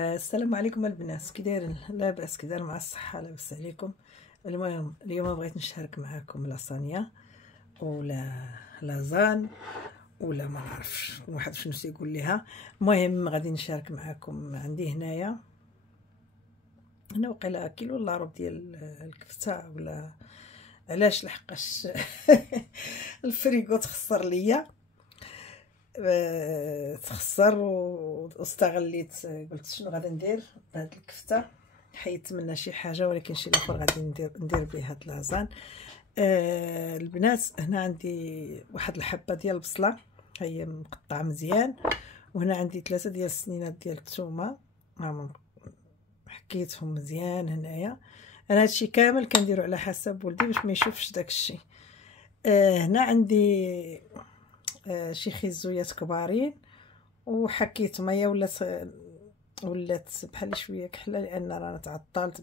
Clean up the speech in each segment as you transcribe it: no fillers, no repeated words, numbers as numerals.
السلام عليكم البنات، كي دايرين؟ لاباس، كي داير مع الصحه؟ لاباس عليكم؟ المهم اليوم بغيت نشارك معكم لاسانيا ولا لازان ولا ما نعرفش واحد شنو تيقول ليها. المهم غادي نشارك معكم. عندي هنا وقيلا كيلو الا ربع ديال الكفته، ولا علاش؟ لحقاش الفريكو تخسر ليا، تخسر واستغليت. قلت شنو غادي ندير بهاد الكفته؟ حيدت منها شي حاجه ولكن شي الاخر غادي ندير به هاد لازان. البنات، هنا عندي واحد الحبه ديال البصله، هي مقطعه مزيان، وهنا عندي 3 ديال السنينات ديال الثومه، حكيتهم مزيان. هنايا انا هادشي كامل كنديرو على حسب ولدي باش ما يشوفش داكشي. هنا عندي شي خيزويات كبارين، وحكيتهم. هي ولات بحال شويه كحله لان رانا تعطلت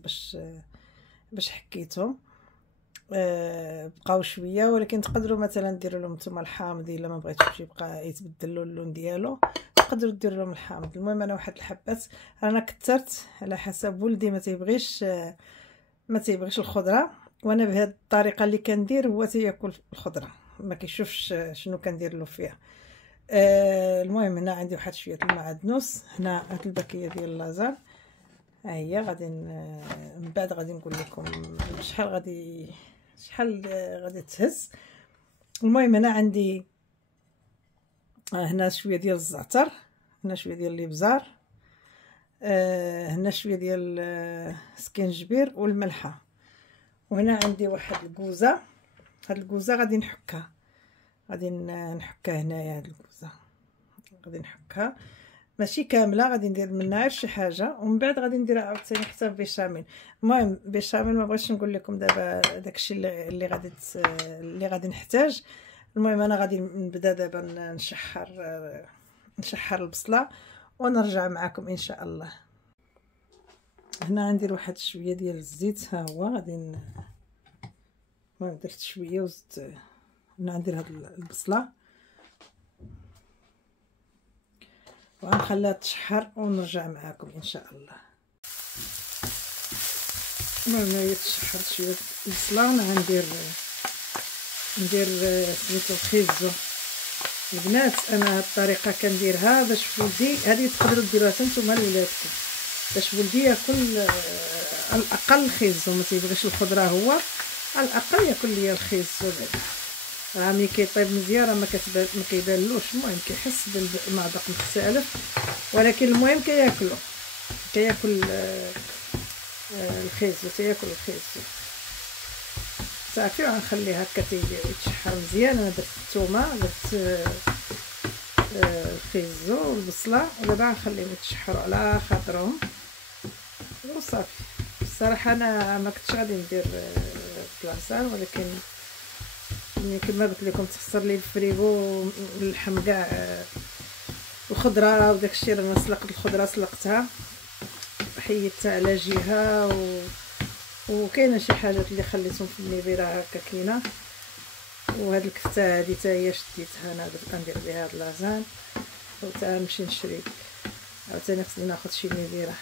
باش حكيتهم. بقاو شويه، ولكن تقدروا مثلا ديروا لهم نتوما الحامض الا ما بغيتوش يبقى يتبدل اللون ديالو، تقدروا ديروا لهم الحامض. المهم انا واحد الحبات رانا كثرت على حسب ولدي، ما تيبغيش الخضره، وانا بهذه الطريقه اللي كندير هو تياكل الخضره، ما كيشوفش شنو كندير له فيها. المهم هنا عندي واحد شويه المعدنوس. هنا هاد الباكيه ديال اللازان، ها هي. غادي من بعد غادي نقول لكم شحال غادي تهز. المهم هنا عندي هنا شويه ديال الزعتر، هنا شويه ديال الابزار، هنا شويه ديال السكينجبير والملحه، وهنا عندي واحد الكوزه. هاد الكوزه غادي نحكها هنايا. هاد الكوزه غادي نحكها ماشي كامله، غادي ندير منها غير شي حاجه، ومن بعد غادي نديرها عاوتاني حتى بيشاميل. المهم بيشاميل ما بغيتش نقول لكم دابا داكشي اللي غادي نحتاج. المهم انا غادي نبدا دابا نشحر البصله ونرجع معكم ان شاء الله. هنا عندي واحد شويه ديال الزيت، ها هو. غادي المهم درت شويه وزدت. هنا ندير هاد البصله وغنخليها تشحر ونرجع معكم ان شاء الله. المهم هي تشحرت شويه البصله، وانا غندير سميتو الخيزو. البنات انا هاد الطريقه كنديرها باش ولدي، هذه تقدروا ديروها حتى نتوما لولادكم، باش ولدي ياكل على الاقل الخيزو. ما تيبغيش الخضره هو، على الاقل ياكل ليا الخيزو. راه ملي كيطيب مزيان راه ما كيبانلوش. المهم كيحس بالمذاق مختلف، ولكن المهم كياكل الخيزو، تياكل الخيزو صافي. وغنخليه هكا يتشحر مزيان. انا درت الثومه، درت الخيزو والبصله، ودابا غنخليهم يتشحروا على خاطرهم وصافي. الصراحه انا ما كنتش غادي ندير بلاصان، ولكن كما قلت لكم تخسر لي الفريغو واللحم كاع الخضره وداكشي. انا سلقت الخضره، سلقتها حيدتها على جهه، وكاينه شي حاجات اللي خليتهم في النيفيره هكا كاينه. وهاد الكفته هادي حتى هي شديتها انا، درت ندير بها هاد لازان، وتا نمشي نشري عاوتاني. خصني ناخذ شي نيفيره،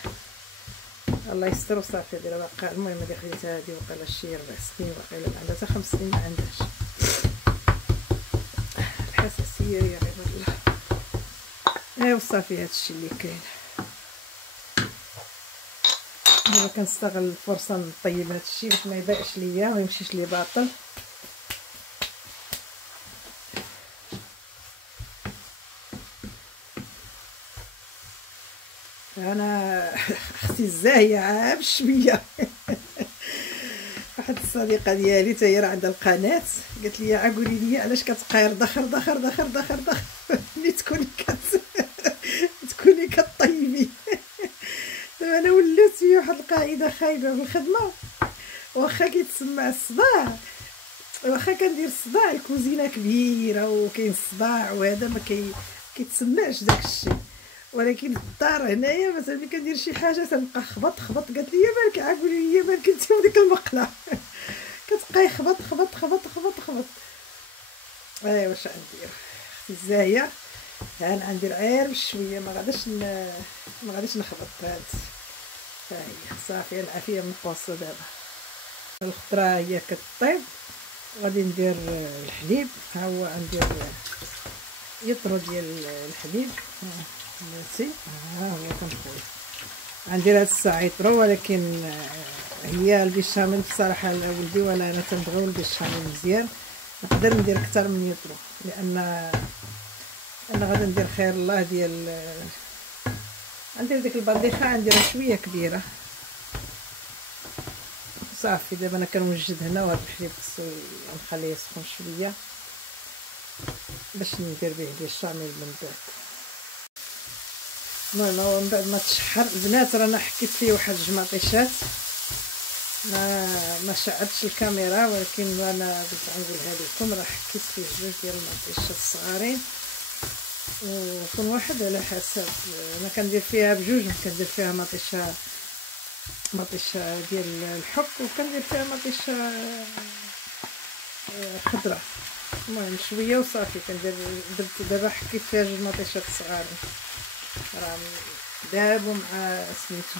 الله يستر وصافي. دابا باقا المهم هادي خديتها، هادي وقيلا شي 4 سنين، وقيلا عندها حتى 5 سنين ما عندهاش. الحساسيه يا عباد الله. ايوا صافي، هادشي اللي كاين. دابا كنستغل الفرصه نطيب هادشي باش ما يضيعش ليا وما يمشيش لي باطل. انا اختي الزاهيه عام شويه واحد الصديقه ديالي حتى هي راه عندها القناه، قالت لي قولي لي علاش كتبقاي دخر ملي تكوني كطيبي. دابا انا ولات في واحد القاعده خايبه في الخدمه، واخا كيتسمع الصداع، واخا كندير الصداع، الكوزينه كبيره وكاين الصداع وهذا ما كيتسمعش داكشي، ولكن الدار هنايا مثلا ملي كندير شي حاجه تنبقى خبط. قالت لي مالك قولي لي مالك انت وديك المقله كتبقاي خبط. ايوا واش غندير؟ اختي الزاهيه انا ندير غير بشويه، ما غاديش نخلط هاد. ها هي صافي العافيه من القوصه. دابا الخضره هي كطيب، غادي ندير الحليب. ها هو ندير يطرو ديال الحليب. بلاتي ها هو كنقول غندير هاد الساعه يطرو، ولكن هي البيشاميل بصراحه ولدي ولا انا تنبغيو البيشاميل مزيان. نقدر ندير اكثر من يطرو، لان انا غادي ندير خير الله ديال غندير ديك البنديخه نديرها شويه كبيره. صافي دابا انا كنوجد هنا، وهاد الحليب خصو نخليه يسخن شويه باش ندير به البيشاميل من بعد. المهم من بعد ما تشحر البنات، رانا حكيت فيه واحد جوج مطيشات، ما شعلتش الكاميرا، ولكن انا قلت نقولها لكم. راه حكيت فيه جوج ديال المطيشات صغارين، وكل واحد على حسب. انا كندير فيها بجوج، كندير فيها مطيشه ديال الحك، وكندير فيها مطيشه خضراء. المهم شويه وصافي. درت دابا حكيت فيها جوج مطيشات صغارين، راه دابو مع سميتو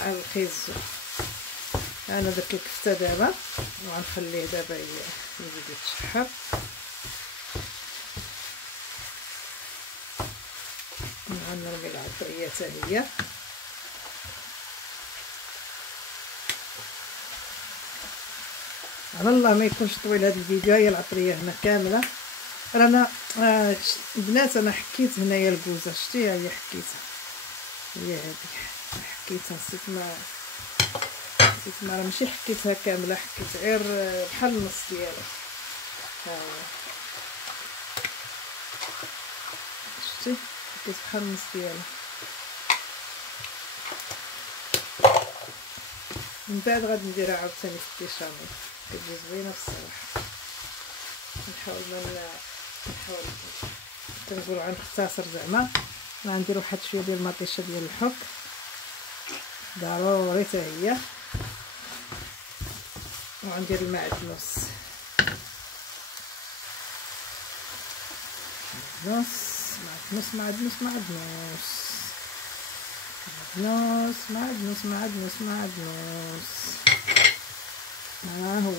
مع الخيزو. انا درت الكفته دابا، وغنخليه دابا يزيد يتشحر. غنرمي العطريه حتى هي. على الله ما يكونش طويل هذا الفيديو. هي العطريه هنا كامله. رانا البنات انا حكيت هنايا الكوزه، شتيها هي حكيتها، هي هذيك حكيتها. نسيت ما راه ماشي حكيتها كامله، حكيت غير بحال النص ديالها. ها هو شتي حكيت بحال النص ديالها. من بعد غادي نديرها عاوتاني في البيشاميل، كتجي زوينه الصراحه. نحاول كنقولوا غنختصر زعما. غندير واحد شويه ديال المطيشه ديال الحك ضروري حتى هي، وغندير المعدنوس. معدنوس. ها هو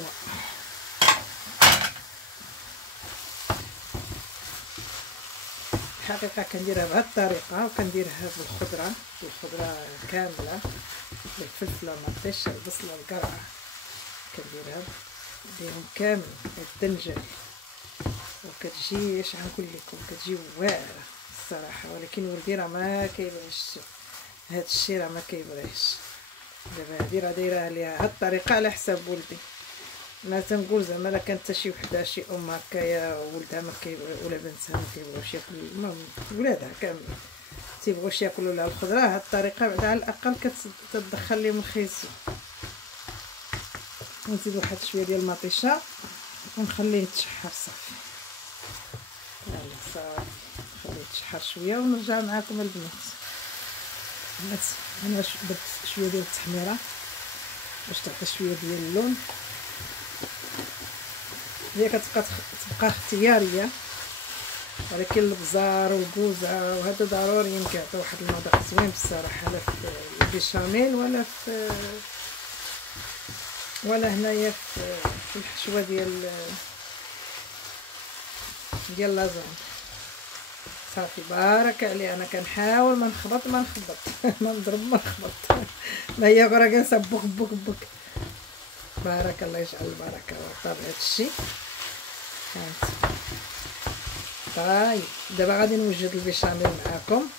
الحقيقه كنديرها بهذه الطريقه، وكنديرها بالخضره كامله، بالفلفله المطيشه البصله القرعه، كنديرها بهم كامل الدنجه، وكتجي اش غنقول لكم، كتجي واعره الصراحه. ولكن ولدي راه ما كيبغيش هاد الشيء، راه ما كيبغيش. دابا هادي راه دايره ليها هاد الطريقه على حساب ولدي. ما تنقول زعما لا كانت حتى شي وحده شي ام هكايا ولدها ما كيبغي ولا بنتها ما كيبغيوش ياكلوا، المهم ولادها كامل تيبغوش ياكلوا لها الخضره. هاد الطريقه بعدا على الاقل كتدخل لهم الخيزو. نزيد واحد شويه ديال المطيشه ونخليه يتشحر. صافي يلا صافي نخليه يتشحر شويه ونرجع معكم البنات. انا درت شويه ديال التحميره باش تعطي شويه ديال اللون. هي كتبقى اختياريه، ولكن البزار والكوزه وهذا ضروري كيعطيو واحد المذاق زوين بصراحه، لا في البيشاميل ولا هنايا في الحشوه ديال لازان. صافي بارك عليه. انا كنحاول ما نخبط ما نضرب ما نخبط. لا هي راه جالسه بك بارك الله يجعل البركه وطاب هذا الشيء. طيب دابا غادي نوجد البيشاميل معاكم.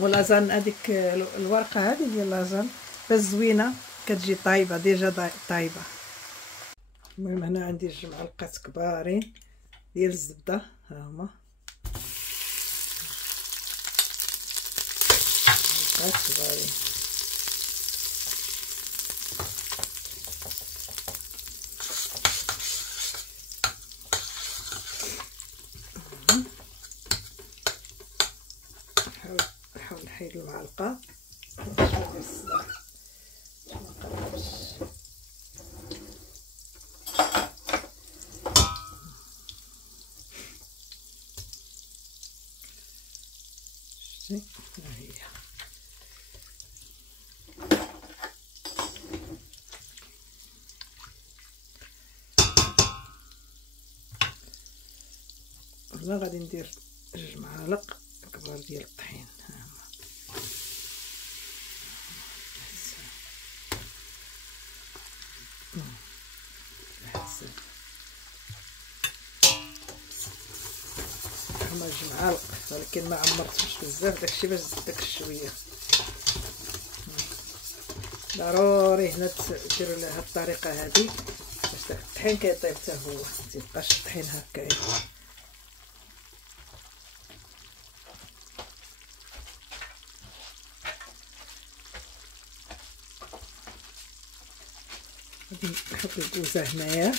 ولازان هذيك الورقه هذه ديال لازان بس زوينه، كتجي طايبه ديجا طايبه. المهم هنا عندي 2 معلقات كبارين ديال الزبده، ها هما معلقات كبارين. نحاول نحيد المعلقه ها هي. هنا غادي ندير 2 معالق كبار ديال الطحين. هما 2 معالق، ولكن ما عمرتهمش بزاف داكشي باش زيد داك الشويه. ضروري هنا ديروا لها الطريقه هذه باش داك الطحين كيطيب حتى هو، متيبقاش الطحين هكايا. غادي نحط الكوزه هنايا.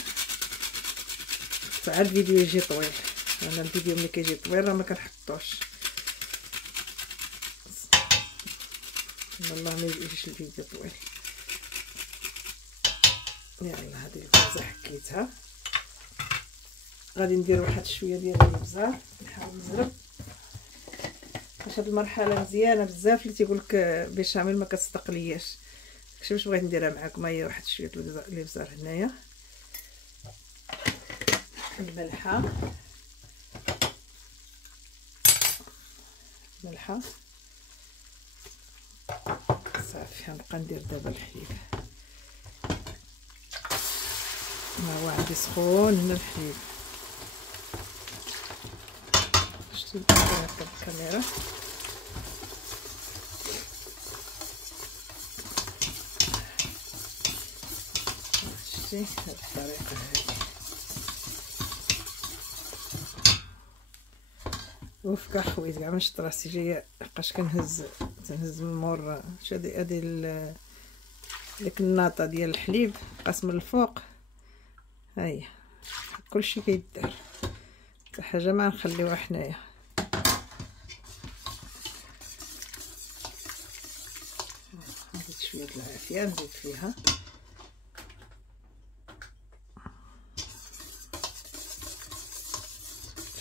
فعل الفيديو يجي طويل، انا الفيديو ملي كيجي طويل راه ما كنحطوش، والله ما يجيش الفيديو طويل. يلا هذه الكوزه حكيتها. غادي ندير واحد شويه ديال الابزار، نحاول نزرب باش هاد المرحله مزيانه بزاف. اللي تيقول لك بيشاميل ما كتستقلياش، داكشي باش بغيت نديرها معكم. هي واحد شويه الابزار هنايا، الملحه صافي. غنبقى ندير دابا الحليب. ها هو عندي سخون هنا الحليب. شتي هكا بالكاميرا. شتي هاد الطريقه هادي. وفكا خويت كاع ما شفت راسي جايه بقاش كنهز من مور. هادي ديك الناطه ديال الحليب قاس من الفوق. ها هي كلشي كيدار، حتى حاجه ما نخليوها حنايا. نزيد شويه د العافيه، نزيد فيها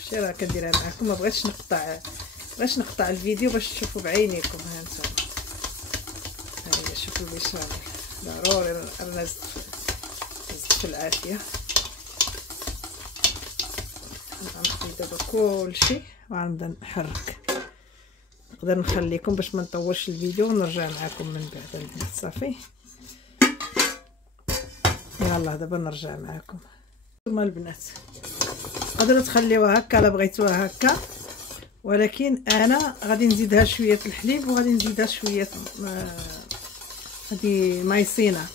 شتي راه كنديرها معكم. ما بغيتش نقطع الفيديو باش تشوفوا بعينيكم. ها نتوما، ها هي شوفوا البشاميل. ضروري انا زدت في العافيه. غنخلي دابا كلشي وغنبدا نحرك. نقدر نخليكم باش ما نطولش الفيديو ونرجع معكم من بعد البنات. صافي يلا دابا نرجع معكم. نتوما البنات تقدروا تخليوها هكا الا بغيتوها هكا، ولكن انا غادي نزيدها شويه الحليب وغادي نزيدها شويه هذه مايسينا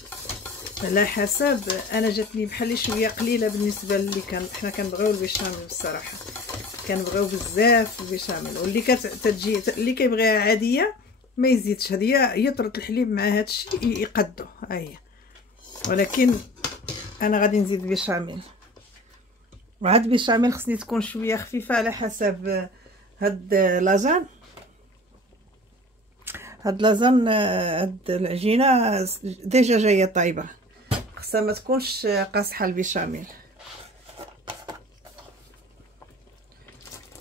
على حسب. انا جاتني بحال شويه قليله بالنسبه اللي حنا كنبغيو البيشاميل بصراحه، كنبغيو بزاف البيشاميل. واللي كتجي اللي كيبغيها عاديه ما يزيدش، هذه يطرط الحليب مع هذا الشيء يقدو. ها هي، ولكن انا غادي نزيد بيشاميل. وهاد البيشاميل خصني تكون شويه خفيفه على حسب هاد لازان. هاد العجينه ديجا جايه طايبه، خصها ما تكونش قاصحه البيشاميل.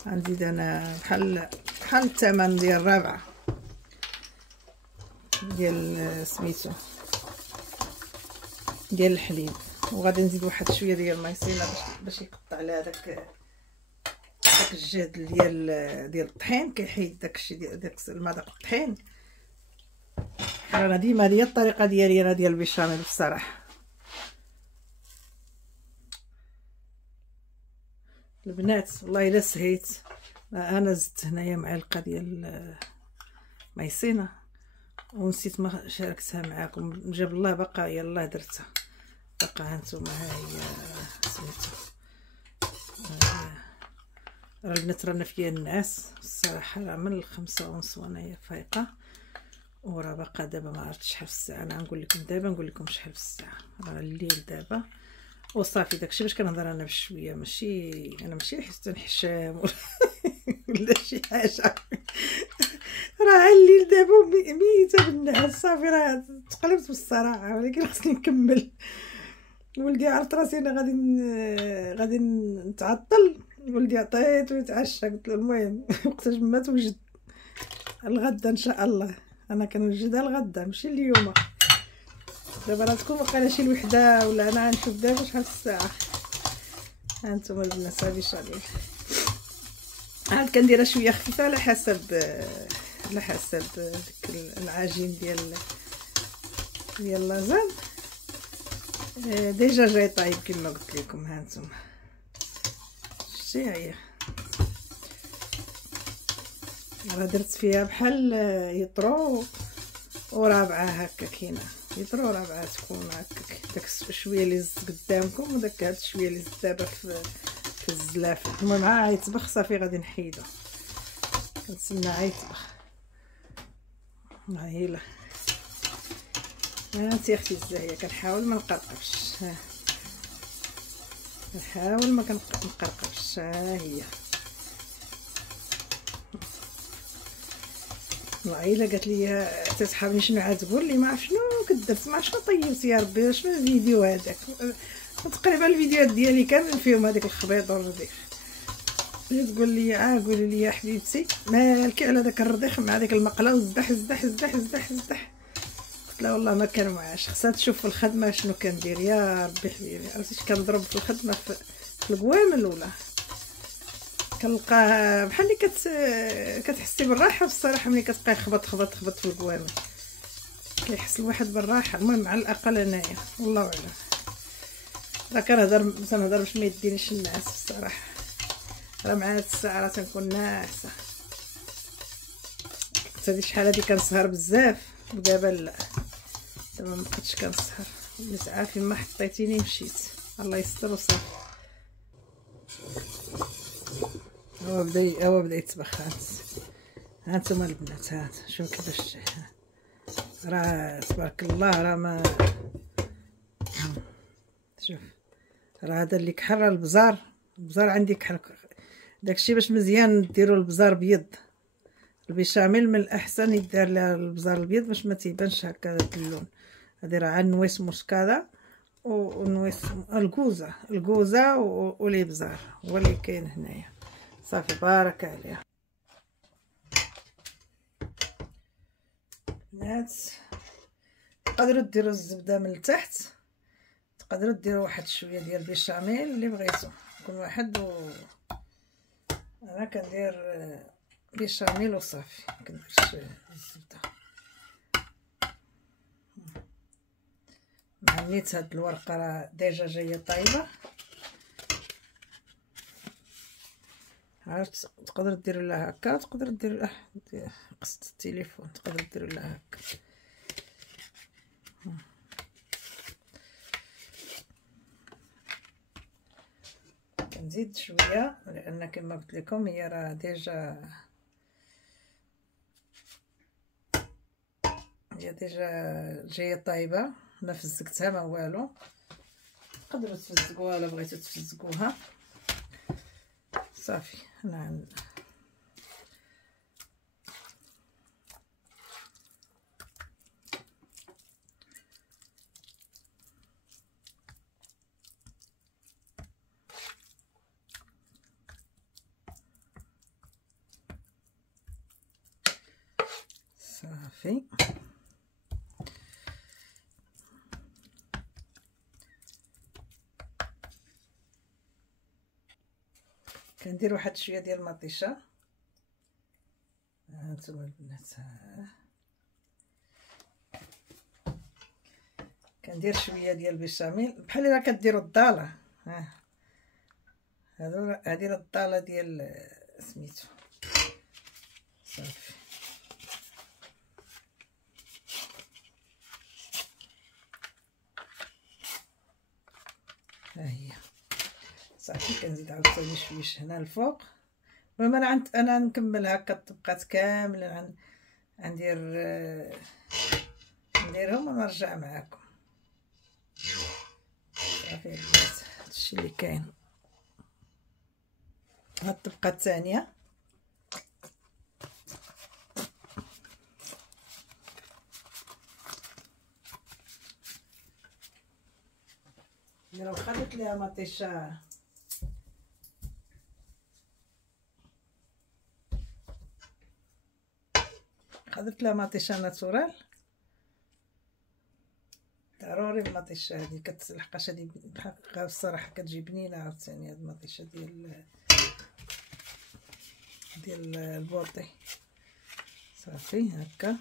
غنزيد انا بحال الثمن ديال الرابعه ديال سميتو ديال الحليب. وغادي نزيد واحد شويه ديال المايسينا باش يقطع لها داك الجهد ديال الطحين، كيحيد داكشي داك المذاق الطحين. انا ديما هي الطريقه ديالي انا ديال البيشاميل بصراحه. البنات والله الا سهيت. انا زدت هنايا معلقه ديال مايسينا ونسيت ما شاركتها معاكم. جاب الله بقى يلاه درتها بقى. هانتوما ها هي سميتو. راه البنات رانا فيا الناس الصراحه، راه من 5:30 وانايا فايقه، وراه باقا دابا ما عرفتش شحال في الساعه. انا غنقول لكم دابا، نقول لكم شحال في الساعه. راه الليل دابا وصافي. داكشي باش كنهضر انا بشويه، ماشي انا ماشي حسن حشام ولا شي حاجه. راه الليل دابا ميته بالنعاس. صافي راه تقلبت بالصراحه، ولكن خصني نكمل. ولدي عرفت راسي انا غادي نتعطل. ولدي عطيت ويتعشى، قلت له المهم وقتاش ما توجد الغدا ان شاء الله. انا كنوجدها الغدا ماشي اليوم. دابا راه تكون بقى شي الوحده ولا انا غنشوف دابا شحال الساعه. ها نتوما البنات هادي شابين. عاد كنديرها شويه خفيفه على حسب ديك العجين ديال لازان. ديجا جاي طايب كما قلت لكم. ها نتوما شتي هي راه درت فيها بحال يطرو ورابعه هكا كاينه يطرو رابعه تكون هكاك. داك شويه اللي زدت قدامكم وداك هاد شويه اللي زدت دابا في الزلافه. المهم عا يطبخ صافي غادي نحيدو. كنتسنى عا يطبخ. ها هي لا هانتي اختي الزاهيه كنحاول ما نقرقبش. ها نحاول ما نقرقبش. ها هي العائله قالت لي تصحابني شنو عاد تقول لي ما عرف شنو كدرت ما عرف شنو طيبت يا ربي شنو الفيديو هذاك. تقريبا الفيديوهات ديالي كامل فيهم هذاك الخبيط والرضيخ. تقول لي قولي لي يا حبيبتي مالكي على داك الرضيخ مع ديك المقله وزدح زدح زدح زدح زدح. قلت لها والله ما كان معاش خصها تشوف في الخدمه شنو كندير يا ربي حبيبي. عرفتي كنضرب في الخدمه في القوامل ولا كنلقاه بحال اللي كتحسي بالراحه بصراحه ملي كتبقاي خبط خبط خبط في القوامل كيحس الواحد بالراحه. المهم على الاقل انايا والله اعلم راه كنهضر باش ما يدينيش النعاس بصراحه. راه مع هاد الساعه راه تنكون ناعسه. هادي شحال هادي كنسهر بزاف ودابا لا دابا ما بقيتش كنسهر. نسعى فيما حطيتيني مشيت الله يستر وصافي. هو بدا يطبخ. هانتوما البنات شوفوا كيفاش راه تبارك الله راه ما شوف راه هذا اللي كحل البزار عندي كحل داكشي باش مزيان ديروا البزار بيض. البيشاميل من الاحسن يدار لها البزار البيض باش ما تيبانش هكا اللون. هذه راه عاد نويس موسكادا ونويس الكوزه والابزار هو اللي كاين هنايا صافي بارك عليها. بنات تقدروا ديروا الزبده من التحت تقدروا ديروا واحد شويه ديال البيشاميل اللي بغيتو كل واحد انا كندير بيشاميل وصافي كنديرش الزبده. مع نيت هاد الورقه راه ديجا جايه طايبه. عرفت تقدر دير لها هكا تقدر دير قصت التليفون تقدر دير لها هكا. كنزيد شويه لان كما قلت لكم هي راه ديجا جايه طايبه ما فزقتها ما والو. تقدروا تفزقوها الا بغيتو تفزقوها صافي. انا صافي كندير واحد شويه ديال المطيشه. هانتوما البنات كندير شويه ديال البيشاميل بحال راه كديروا الضاله. هادي راه الضاله ديال سميتو صافي. ها هي صافي كنزيد عاوتاني شويش هنا الفوق. المهم انا نكمل هكا الطبقات كامله نديرهم ونرجع معاكم. صافي البنات هادشي اللي كاين. هاد الطبقه الثانيه لو خدت ليها مطيشه درت لها مطيشه ناتورال. ضروري المطيشه هذه لحقاش هذه الحقيقه الصراحه كتجي بنينه. عاوتاني هاد المطيشه ديال البوطي. صافي هكا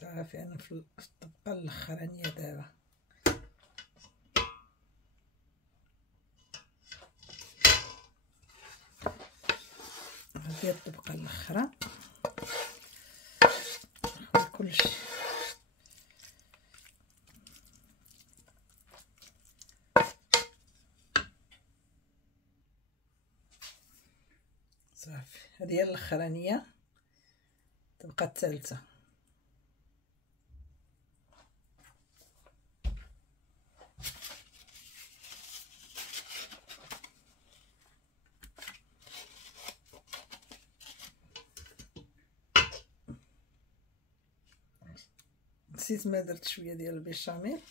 صافي. انا في الطبقه الاخرانيه دابا. هذه الطبقه الاخرى كلشي. صافي هذه هي الاخرانيه. الطبقه الثالثه. نسيت ما درت شويه ديال البيشاميل.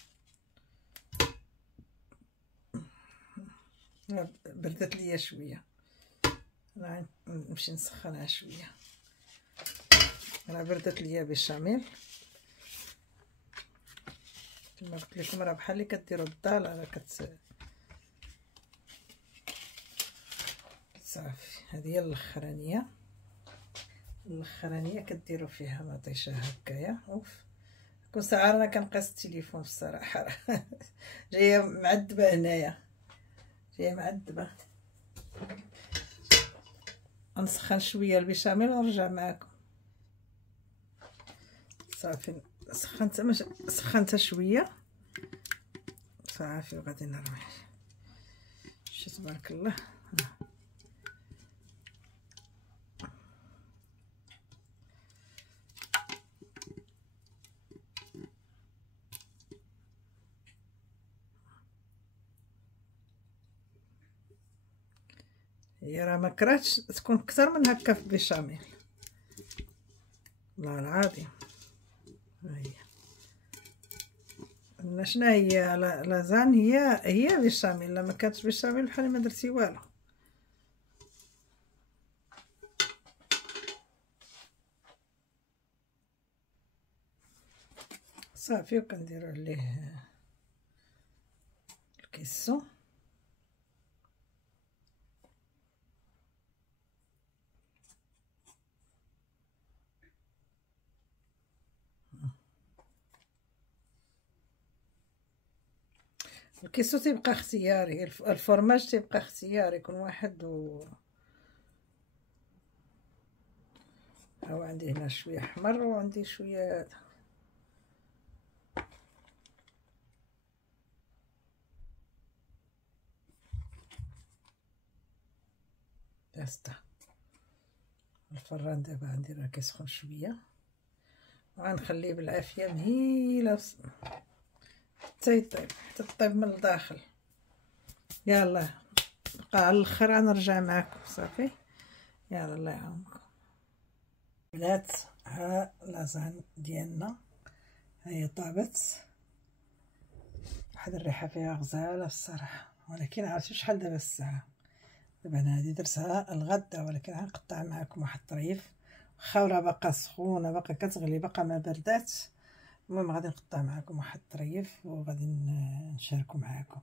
بردت ليا شويه. انا نمشي نسخنها شويه. انا بردت ليا بيشاميل كما قلت لكم. راه بحال اللي كديروا الدال راه صافي. هذه هي الاخرانيه. الاخرانيه كديروا فيها مطيشه هكايا. اوف كل ساعه انا كنقيس التليفون الصراحه. جايه معذبه هنايا. جايه معذبه. نسخن شويه البيشاميل ونرجع معكم. صافي سخنتها شويه. صافي وغادي نرمي. شي تبارك الله. هي راه ما كرهتش تكون اكثر من هكا في البيشاميل والله العظيم. هي شنو هي لازان. هي بيشاميل. لا ما كانتش بيشاميل بحال ما درتي والو. صافي وكنديروا عليه الكيسو. الكيسو تيبقى اختياري. الفرماج تيبقى اختياري. كل واحد هو عندي هنا شويه احمر وعندي شويه باستا. الفران دابا عندي راه كيسخن شويه وغنخليه بالعافيه مهيله حتى يطيب. حتى طيب من الداخل. يلا بقى على الاخر غنرجع معكم. صافي يلا الله يعاونكم بنات. ها لازان ديالنا ها هي طابت. واحد الريحه فيها غزاله الصراحه. ولكن عرفتوا شحال دابا الساعه؟ دابا انا هادي درتها الغدا ولكن غنقطع معكم واحد الطريف. واخا راه باقا سخونه باقا كتغلي باقا ما بردات. المهم غادي نقطع معكم واحد الطريف وغادي نشاركو معكم.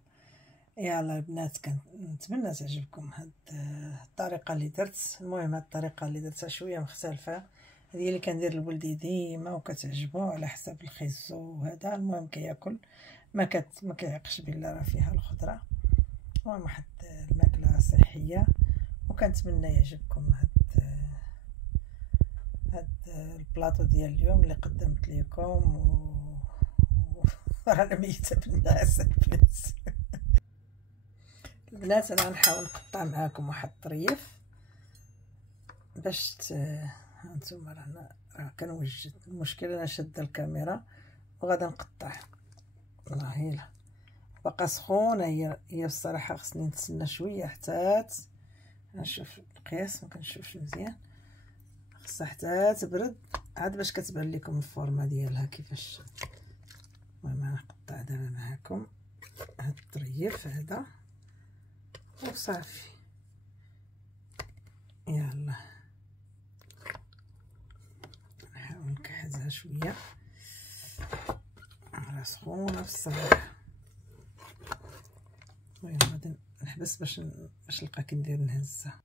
يلا البنات كنتمنى تعجبكم هاد الطريقه اللي درت. المهم هاد الطريقه اللي درتها شويه مختلفه. هذه اللي كندير لولدي ديما وكتعجبو على حساب الخيزو وهذا. المهم كياكل ما كيعقش بلا راه فيها الخضره. المهم واحد الماكله صحيه وكنتمنى يعجبكم هاد البلاطو ديال اليوم اللي قدمت لكم. رانا ميته بالناس البنات. انا غنحاول نقطع معاكم واحد الطريف باش هانتوما راه كنوجد. المشكل انا شاده الكاميرا وغادا نقطع. والله الا باقا سخونه. هي الصراحه خصني نتسنى شويه حتى نشوف القياس، ما كنشوفش مزيان. خصها حتى تبرد عاد باش كتبان لكم الفورمه ديالها كيفاش. المهم انا نقطع دابا معاكم هاد الطريف هذا وصافي. يلا نحاول نكحزها شويه، راه سخونه بصراحه. المهم غادي نحبس باش نلقى كي ندير نهزها.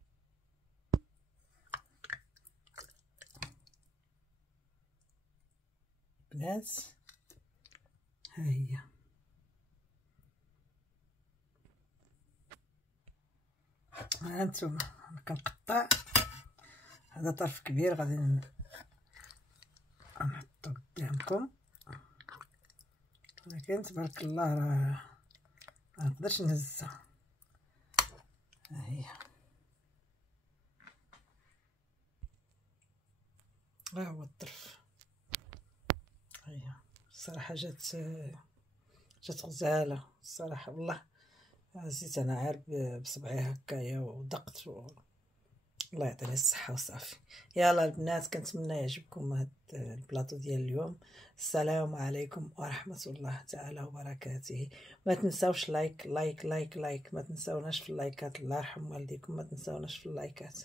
بنات ها هي ها انتم كنقطع. هذا طرف كبير غادي نحطو قدامكم، ولكن تبارك الله راه ما نقدرش نهزها. ها هي ها هو الطرف. ها هي الصراحه جات غزاله الصراحه والله. زيت انا عارف بصبعي هكايا ودقت الله يعطيني الصحه وصافي. يلا البنات كنتمنى يعجبكم هاد البلاطو ديال اليوم. السلام عليكم ورحمه الله تعالى وبركاته. ما تنساوش لايك لايك لايك لايك، ما تنساوناش في اللايكات. الله يرحم والديكم، ما تنساوناش في اللايكات.